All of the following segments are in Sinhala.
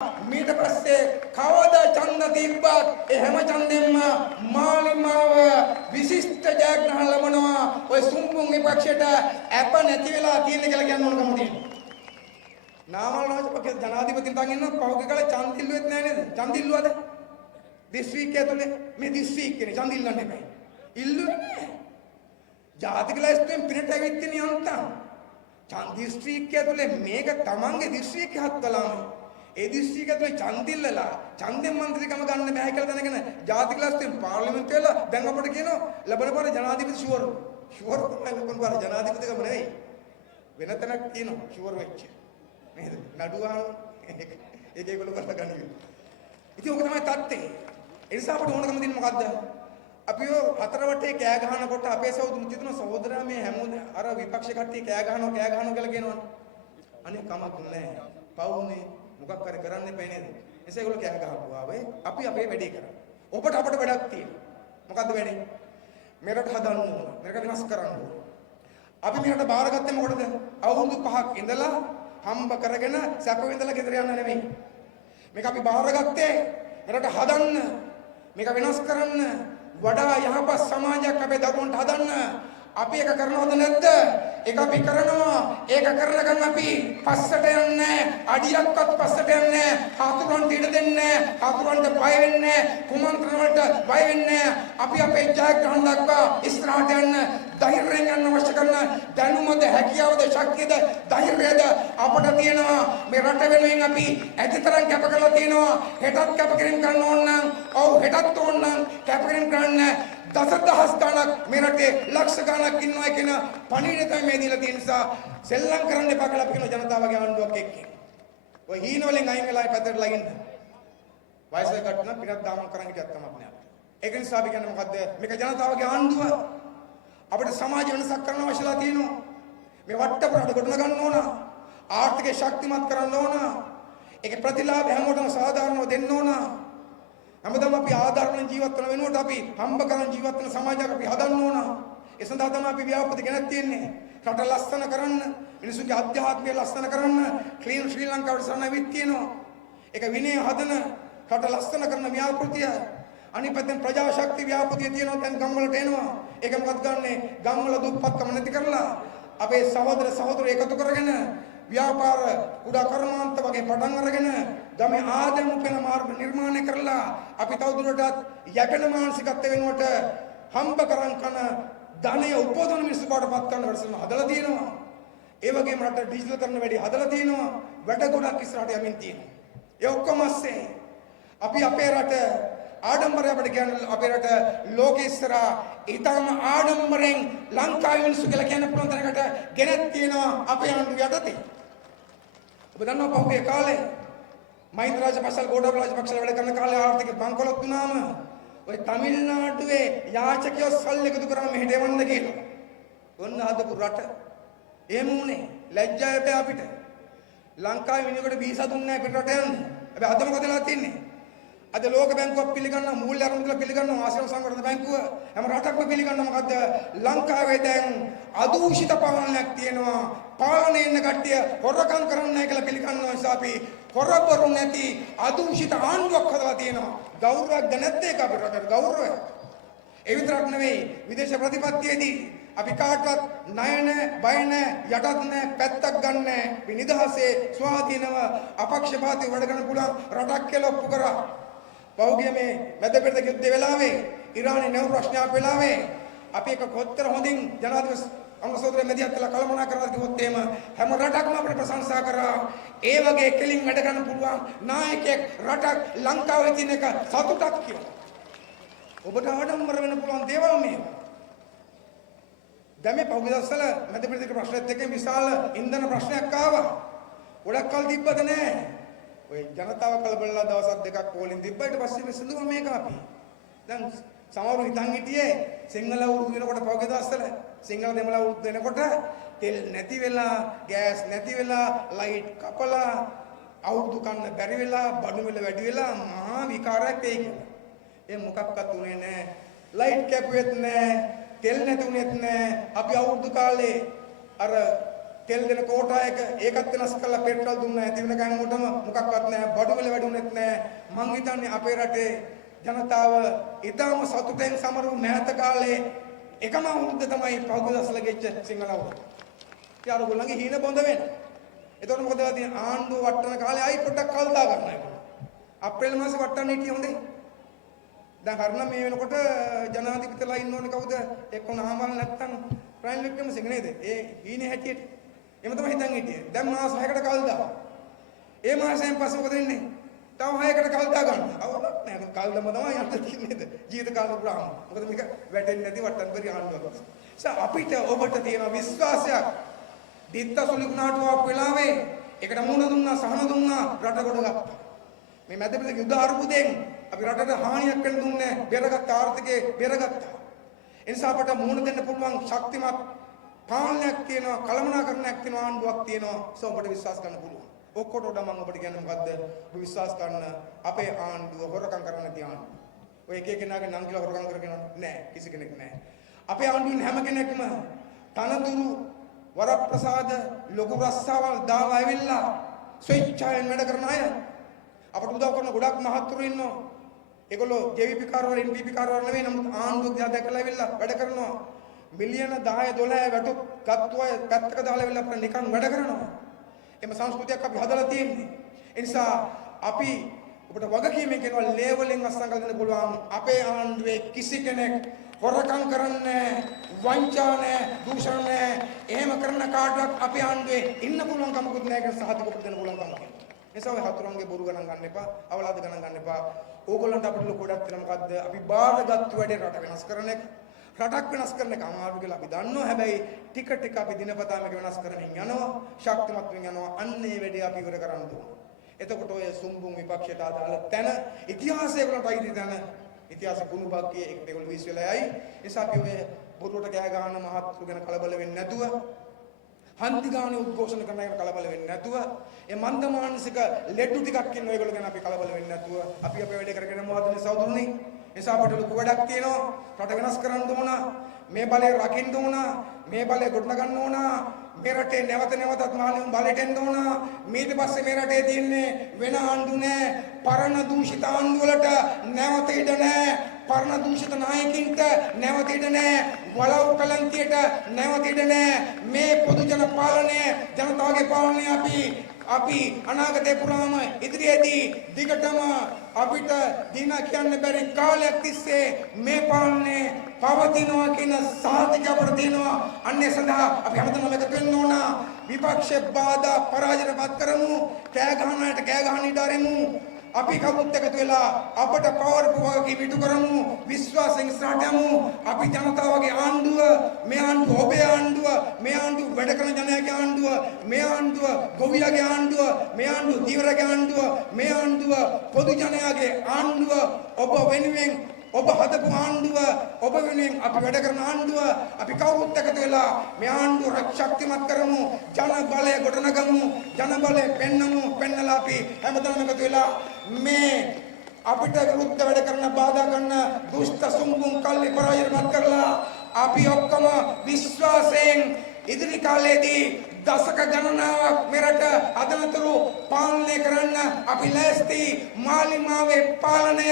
මීට පස්සේ කවදා ඡන්ද තිබ්බත් ඒ හැම ඡන්දෙම මාලිමාව විශිෂ්ට ජයග්‍රහණ ලබනවා. ඔය සුම්බුන් විපක්ෂයට අප නැති වෙලා තියෙන කියලා කියන්න ඕන කම තියෙනවා. නාමල් රාජපක්ෂ ජනාධිපතිතුමන් ඉන්න පහුගිය කාලේ ඡන්ද ඉල්ලුවෙත් නෑ නේද? ඡන්ද ඉල්ලුවද? this week ඇතුලේ මේ this week කියන්නේ ඡන්ද ඉල්ලන්න එපා. ඉල්ලුවේ නෑ. ජාතික ලැයිස්තුවෙන් පිනට ඇවිත් තියෙන යන්තම්. ඡන්ද දිස්ත්‍රික්කය ඇතුලේ මේක තමන්ගේ දිස්ත්‍රික්කේ හත්වලාම ඒ දිස්ත්‍රික්කය ඇතුලේ ඡන්ද ඉල්ලලා ඡන්දෙන් මන්ත්‍රීකම ගන්න බෑ කියලා දැනගෙන ජාතික ලැයිස්තුවෙන් පාර්ලිමේන්තුවේ වෙලා දැන් අපට කියනවා ලබන පාර ජනාධිපති ෂුවර් තමයි ලබන පාර ජනාධිපතිකම නෙවෙයි වෙන තැනක් තියෙනවා ෂුවර් වෙච්ච නේද නඩුවාන ඒක ඒගොල්ලෝ කරලා ගන්නේ ඉතින් ඔක තමයි තත්ත්වය ඒ නිසා අපට ඕනකම දෙන්නේ මොකද්ද අපි හතර වටේ කෑ ගහනකොට අපේ සහෝදරයා මේ හැමෝම අර විපක්ෂ කට්ටිය කෑ ගහනවා කියලා කියනවනේ. අනේ කමක් නැහැ. පවුනේ මොකක් හරි කරන්න එපා නේද? එසේ ඒගොල්ලෝ කෑ ගහපුවා වේ අපි අපේ වැඩේ කරා. අපට වැඩක් තියෙනවා. මොකද්ද වැඩේ? මෙරට හදන්න ඕන. මෙරට විනාශ කරන්න ඕන. අපි මෙරට බාරගත්තේ මොකටද? අවුරුදු 5ක් ඉඳලා හම්බ කරගෙන සැප විඳලා ගෙදර යන්න නෙමෙයි. මේක අපි බාරගත්තේ මෙරට හදන්න. මේක විනාශ කරන්න. වඩා යහපත් සමාජයක් අපේ දරුවන්ට හදන්න අපි ඒක කරනවද නැද්ද? ඒක අපි කරනවා. ඒක කරනකම් අපි පස්සට යන්නේ අඩියක්වත් පස්සට යන්නේ හතුරන්ට ඉඩ දෙන්නේ හතුරන්ට බය වෙන්නේ කුමන්ත්‍රණ වලට බය වෙන්නේ අපි අපේ ජයග්‍රහණ දක්වා ඉස්සරහට යන්න ධෛර්යයෙන් යන්න අවශ්‍ය කරන දැනුමද හැකියාවද ශක්තියද ධෛර්යයද අපට තියෙනවා. මේ රට වෙනුවෙන් අපි ඇතිතරම් කැප කරලා තියෙනවා. හෙටත් කැපකිරීම කරන්න ඕන නම් ඔව් හෙටත් ඕන නම් කැපකිරීම කරන්න දසදහස් ගණක් මේ රටේ ලක්ෂ ගණක් ඉන්නවා කියන පණිවිඩය තමයි මේ දීලා තියෙන නිසා සෙල්ලම් කරන්න එපා කියලා අපි කියන ජනතාවගේ ආණ්ඩුවක් එක්ක. ඔය හීන වලින් අයින් වෙලා පැත්තට ලගින්න. වයසක කටන පිටත් දාමම් කරන්න කිව්වත් කමක් නෑ. ඒක නිසා අපි කියන්නේ මොකද්ද? මේක ජනතාවගේ ආණ්ඩුව. අපිට සමාජ වෙනසක් කරන්න අවශ්‍යලා තියෙනවා. මේ වට්ටපරට ගොඩන ගන්න ඕන. ආර්ථිකය ශක්තිමත් කරන්න ඕන. ඒකේ ප්‍රතිලාභ හැමෝටම සාධාරණව දෙන්න ඕන. හැමදාම අපි ආධාරණ ජීවත් වෙන වෙනුවට අපි හම්බ කරන් ජීවත් වෙන සමාජයක් අපි හදන්න ඕන. ඒ සඳහා තමයි අපි ව්‍යාපෘති ගෙනත් තියෙන්නේ. රට ලස්සන කරන්න, මිනිසුන්ගේ අධ්‍යාත්මය ලස්සන කරන්න, ක්ලීන් ශ්‍රී ලංකාවට සරණවිත් තියෙනවා. ඒක විනය හදන රට ලස්සන කරන ව්‍යාපෘතිය. අනිත් පැත්තෙන් ප්‍රජා ශක්ති ව්‍යාපෘතිය තියෙනවා. දැන් ගම් වලට එනවා. ඒක මොකක්ද ගන්නෙ? ගම් වල දුප්පත්කම නැති කරලා අපේ සහෝදර එකතු කරගෙන ව්‍යාපාර කුඩා කර්මාන්ත වගේ පටන් අරගෙන ගමේ ආදායම උපයන මාර්ග නිර්මාණය කරලා අපි තවදුරටත් යකන මානසිකත්ව වෙනුවට හම්බ කරන් කන ධනය උපදවන මිනිස්සු බවටපත් කරන වැඩසටහන හදලා තියෙනවා. ඒ වගේම රට ඩිජිටල් කරන වැඩි හදලා තියෙනවා. වැඩ ගොඩක් ඉස්සරහට යමින් තියෙනවා. ඒ ඔක්කොම ඇස්සේ අපි අපේ රට ආඩම්බරය අපිට කියන්නේ අපේ රට ලෝකෙ ඉස්සරහා ඊටම ආඩම්බරෙන් ලංකාවේ මිනිස්සු කියලා කියන්න පුළුවන් තරකට ගෙනත් තියෙනවා අපේ ආණ්ඩුව යටතේ. ඔබ දන්නවා පහුගිය කාලේ මහින්ද රාජපක්ෂ ගෝඨාභය රාජපක්ෂ වැඩ කරන කාලේ ආර්ථික බංකොලොත් වුණාම ඔය තමිල්නාඩුවේ යාචකයෝ සල්ලි එකතු කරාම මෙහෙට එවන්න කියලා. ඔන්න හදපු රට. එහෙම උනේ ලැජ්ජාව බෑ අපිට. ලංකාවේ මිනිහෙකුට වීසා දුන්නේ නැහැ පිට රට යන්න. හැබැයි අද මොකද වෙලා තින්නේ? අද ලෝක බැංකුවක් පිළිගන්නවා මූල්‍ය අරමුදල පිළිගන්නවා ආසියානු සංවර්ධන බැංකුව හැම රටක්ම පිළිගන්නවා. මොකද්ද ලංකාවේ දැන් අදූෂිත පාලනයක් තියෙනවා. පාලනේ ඉන්න කට්ටිය හොරකම් කරන්නේ නැහැ කියලා පිළිගන්නවා. නිසා අපි හොරබරු නැති අදූෂිත ආණ්ඩුවක් හදලා තියෙනවා. ගෞරවයක් නැත්ද ඒක අපේ රටට ගෞරවය. ඒ විතරක් නෙවෙයි විදේශ ප්‍රතිපත්තියේදී අපි කාටවත් ණය නැහැ, බය නැහැ, යටත් නැහැ, පැත්තක් ගන්න නැහැ. අපි නිදහසේ ස්වාධීනව අපක්ෂපාතීව වැඩ කරන්න පුළුවන් රටක් කියලා ඔප්පු කරා. පහුගිය මේ මැදපෙරදිග යුද්ධ වෙලාවේ ඉරානයේ නැව් ප්‍රශ්නයක් වෙලාවේ අපි එක කොච්චර හොඳින් ජනාධිපති අංගසෝදරය මැදිහත් කළා කළමනා කරලා කිව්වොත් එහෙම හැම රටක්ම අපිට ප්‍රශංසා කරා. ඒ වගේ කෙලින් වැඩ කරන්න පුළුවන් නායකයෙක් රටක් ලංකාවේ තියෙන එක සතුටක් කියලා. ඔබට ආඩම්බර වෙන්න පුළුවන් දේවල් මේවා. දැන් මේ පහුගිය දවස්වල මැදපෙරදිග ප්‍රශ්නෙත් එක්ක විශාල ඉන්ධන ප්‍රශ්නයක් ආවා. ගොඩක් කල් තිබ්බද නැහැ. ඔය ජනතාව කලබලලා දවස් දෙකක් පොලින් තිබ්බා. ඊට පස්සේ මේ සිදුව මේක අපි. දැන් සමහරව හිතන් හිටියේ සිංහල වුරුදු වෙනකොට පහුගිය දවස්වල සිංහල දෙමළ වුරුදු වෙනකොට තෙල් නැති වෙලා, ගෑස් නැති වෙලා, ලයිට් කපලා, අවුරුදු කන්න බැරි වෙලා, බඩු මිල වැඩි වෙලා මහා විකාරයක් වෙයි කියලා. ඒ මොකක්වත් උනේ නැහැ. ලයිට් කැපුවෙත් නැහැ, තෙල් නැතුණෙත් නැහැ. අපි අවුරුදු කාලේ අර තෙල් දෙන කෝටා එක ඒකත් වෙනස් කරලා පෙට්‍රල් දුන්නා ඇති වෙන ගෑන් මොටම මොකක්වත් නැහැ බඩු වල වැඩුණෙත් නැහැ මං හිතන්නේ අපේ රටේ ජනතාව ඊටම සතුටෙන් සමරු මෑත කාලේ එකම වෘද්ධ තමයි පහුගදස්ල ගෙච්ච සිංහලව. ඊට ඔයගොල්ලන්ගේ හීන බොඳ වෙන. එතකොට මොකද වෙලා තියෙන්නේ ආණ්ඩුව වට්ටන කාලේ ආයි පොඩ්ඩක් කල් දා ගන්නවා ඒක. අප්‍රේල් මාසේ වට්ටන්න හිටියේ හොඳේ. දැන් හරිනම් මේ වෙනකොට ජනාධිපතිලා ඉන්න ඕනේ කවුද? එක්ක නාමල් නැත්තම් ප්‍රයිම් මිනිස්ටර්ම සිංහ නේද? ඒ හීනේ හැටියට. එහෙම තමයි හිතන් හිටියේ. දැන් මාස 6කට කල් දානවා. ඒ මාසයෙන් පස්සේ මොකද වෙන්නේ? තව 6කට කල් දා ගන්න. අවුලක් නැහැ. කල් දම තමයි යන්න තියෙන්නේ නේද? ජීවිත කාල පුරාම. මොකද මේක වැටෙන්නේ නැති වට්ටන් පරි ආණ්ඩුවක්. අපිට ඔබට තියෙන විශ්වාසයක් දිත්තසුලි ගුණාටුව අප වෙලාවේ ඒකට මුණ දුන්නා සහන දුන්නා රට කොට ගත්තා. මේ මැදපෙළ යුද අර්බුදයෙන් අපි රටට හානියක් වෙන්න දුන්නේ නැහැ. බෙරගත් ආර්ථිකේ බෙරගත්තා. ඒ නිසා අපට මුණ දෙන්න පුළුවන් ශක්තිමත් පාලනයක් තියෙනවා, කළමනාකරණයක් තියෙනවා, ආණ්ඩුවක් තියෙනවා. ඔබට විශ්වාස කරන්න පුළුවන්. ඔක්කොට වඩා මම ඔබට කියන්නේ මොකද්ද? ඔබ විශ්වාස කරන්න අපේ ආණ්ඩුව හොරකම් කරන්න නැති ආණ්ඩුව. ඔය එක එකනාගේ නම් කියලා හොරකම් කරගෙන නැහැ. කිසි කෙනෙක් නැහැ. අපේ ආණ්ඩුවෙන් හැම කෙනෙක්ම තනතුරු වරප්‍රසාද ලොකු රස්සාවල් දාලා ඇවිල්ලා ස්වේච්ඡාවෙන් වැඩ කරන අය අපට උදව් කරන ගොඩක් මහත්තුරු ඉන්නවා. ඒගොල්ලෝ JVP කාර්යවල NPP කාර්යවල නෙවෙයි නමුත් ආණ්ඩුව දිහා දැකලා ඇවිල්ලා වැඩ කරනවා. මිලියන 10 12 වැටුප් ගත්තු අය පැත්තක දාලා ඇවිල්ලා අපිට නිකන් වැඩ කරනවා. එම සංස්කෘතියක් අපි හදලා තියෙන්නේ. ඒ නිසා අපි ඔබට වගකීමෙන් කියනවා ලේවලින් අස්සම් කරන්න පුළුවන් අපේ ආණ්ඩුවේ කිසි කෙනෙක් හොරකම් කරන්නේ වංචා නැහැ දූෂණ නැහැ එහෙම කරන කාටවත් අපේ ආණ්ඩුවේ ඉන්න පුළුවන් කමකුත් නැහැ කියලා සහතික අපිට දෙන්න පුළුවන් කමක්. එසා ඔය හතුරුන්ගේ බොරු ගණන් ගන්න එපා අවලාද ගණන් ගන්න එපා. ඕගොල්ලන්ට අපිට ලොකු වැඩක් තියෙනවා මොකද්ද? අපි බාරගත්තු වැඩේ රට වෙනස් කරන එක. රටක් වෙනස් කරන එක අමාරු කියලා අපි දන්නවා. හැබැයි ටික ටික අපි දිනපතා මේක වෙනස් කරමින් යනවා. ශක්තිමත් වෙමින් යනවා. අන්න ඒ වැඩේ අපි ඉවර කරන්න ඕන. එතකොට ඔය සුම්බුන් විපක්ෂයට අදාළ තැන ඉතිහාසයේ වලට අයිති තැන ඉතිහාස කුණුබක්කේ එකට ඒගොල්ලෝ විශ්ව වෙලායි. ඒ නිසා අපි ඔය බොරුවට කෑ ගහන මහත්තු ගැන කලබල වෙන්නේ නැතුව හන්දි ගානේ උද්ඝෝෂණ කරන එක කලබල වෙන්නේ නැතුව ඒ මන්දමානසික ලෙඩු ටිකක් ඉන්න ඔයගොල්ලෝ ගැන අපි කලබල වෙන්නේ නැතුව අපි අපේ වැඩේ කරගෙන මොහොතේ සෞදුරුනි. නිසා අපට ලොකු වැඩක් තියෙනවා. රට වෙනස් කරන්න ඕන. මේ බලය රකින්න ඕන. මේ බලය ගොඩනගන්න ඕන. මේ රටේ නැවත නැවතත් මාළුන් බලයට එන්න ඕන. ඊට පස්සේ මේ රටේ තියෙන්නේ වෙන ආණ්ඩු නෑ. පරණ දූෂිත ආණ්ඩු වලට නැවත ඉඩ නෑ. පරණ දූෂිත නායකින්ට නැවත ඉඩ නෑ. වලව් කලන්තියට නැවත ඉඩ නෑ. මේ පොදු ජන පාලනය ජනතාවගේ පාලනය අපි අනාගතේ පුරාම ඉදිරියේදී දිගටම අපිට දින කියන්න බැරි කාලයක් තිස්සේ මේ පාලනේ පවතිනවා කියන සාධක අපිට තියෙනවා. අන්නේ සඳහා අපි හැමදෙනාම එකතු වෙන්න ඕන. විපක්ෂ බාධා පරාජයපත් කරමු. කෑ ගහන අයට කෑ ගහන ඉඩ අරිමු. අපි කවුරුත් එකතු වෙලා අපට පවරපු වගේ පිටු කරමු. විශ්වාසයෙන් ඉස්සරහට යමු. අපි ජනතාවගේ ආණ්ඩුව, මේ ආණ්ඩුව ඔබේ ආණ්ඩුව, මේ ආණ්ඩුව වැඩ කරන ජනයාගේ ආණ්ඩුව, මේ ආණ්ඩුව ගොවියාගේ ආණ්ඩුව, මේ ආණ්ඩුව දීවරගේ ආණ්ඩුව, මේ ආණ්ඩුව පොදු ජනයාගේ ආණ්ඩුව ඔබ වෙනුවෙන් ඔබ හදපු ආණ්ඩුව ඔබ වෙනුවෙන් අපි වැඩ කරන ආණ්ඩුව අපි කවුරුත් එකතු වෙලා මේ ආණ්ඩුව ශක්තිමත් කරමු. ජන බලය ගොඩනගමු. ජන බලය පෙන්නලා අපි හැමදාම එකතු වෙලා මේ අපිට විරුද්ධ වැඩ කරන බාධා කරන දුෂ්ට සුම්බුන් කල්ලි පරාජයපත් කරලා අපි ඔක්කොම විශ්වාසයෙන් ඉදිරි කාලයේදී දශක ගණනාවක් මෙරට අදනතුරු පාලනය කරන්න අපි ලෑස්ති. මාලිමාවේ පාලනය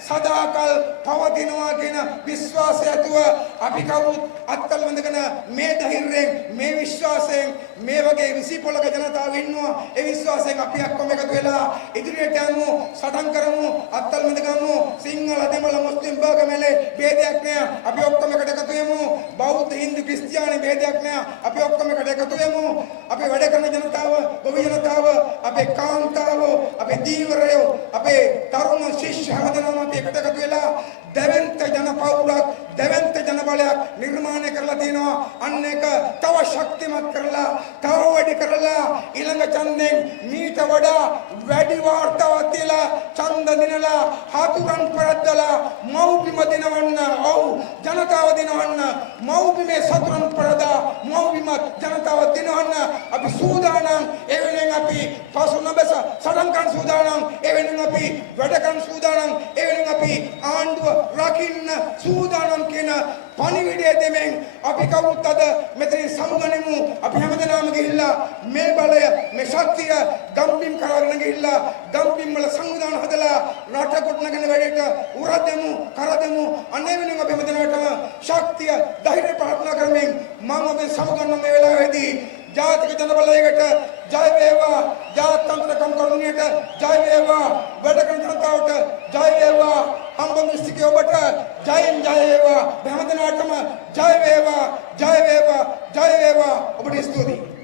සදාකල් පවතිනවා කියන විශ්වාසය ඇතුව අපි කවුරුත් අත්කල් බඳගෙන මේ ධෛර්යයෙන් මේ විශ්වාසයෙන් මේ වගේ 20 පොළක ජනතාව ඉන්නවා. ඒ විශ්වාසයෙන් අපි ඔක්කොම එකතු වෙලා ඉදිරියට යමු. සටන් කරමු. අත්කල් බඳගමු. සිංහල දෙමළ මුස්ලිම් බර්ගමලේ ભેදයක් නෑ. අපි ඔක්කොම එකට එකතු වෙමු. බෞද්ධ හින්දු ක්‍රිස්තියානි ભેදයක් නෑ. අපි ඔක්කොම එකට එකතු වෙමු. අපේ වැඩ කරන ජනතාව, ගොවි ජනතාව, අපේ කාන්තාව, අපේ දීවරයෝ, අපේ තරුණ ශිෂ්‍ය හැමදෙනාම අපි එකට එකතු වෙලා දැවැන්ත ජනපෞරක්, දැවැන්ත ජනබලයක් නිර්මාණය කරලා තියෙනවා. අන්න එක තව ශක්තිමත් කරලා, තව වැඩි කරලා ඊළඟ ඡන්දෙන් මීට වඩා වැඩි වාර්තා ජනතාවත් තියලා ඡන්ද දිනලා හතුරන් පරද්දලා මව්බිම දිනවන්න ඔව් ජනතාව දිනවන්න මව්බිමේ සතුරන් පරදා මව්බිම ජනතාව දිනවන්න අපි සූදානම් ඒ වෙනුවෙන් අපි පසු නොබැස සටන්කන් සූදානම් ඒ වෙනුවෙන් අපි වැඩකන් සූදානම් ඒ වෙනුවෙන් අපි ආණ්ඩුව රකින්න සූදානම් කියන පණිවිඩය දෙමින් අපි කවුරුත් අද මෙතන සමුගනිමු අපි හැමදෙනාම ගිහිල්ලා මේ බලය මේ ශක්තිය ගම්බිම් කරගෙන ගිහිල්ලා ගම්බිම් වල සංවිධාන හදලා රට ගොඩනගෙන වැඩේට උරදෙමු කරදෙමු අනේ වෙනුවෙන් අපි හැමදෙනාටම ශක්තිය ධෛර්යය ප්‍රාර්ථනා කරමින් මම ඔබ සමුගන්න මේ වෙලාවේදී ජාතික ජනබලයකට ජය වේවා ජාත්‍යන්තර කම්කරුණියට ජය වේවා වැඩ කරන ජනතාවට ජය වේවා හම්බන්තොට ඔබට ජයෙන් ජය වේවා හැමදෙනාටම ජය වේවා ජය වේවා ජය වේවා ඔබට ස්තුතියි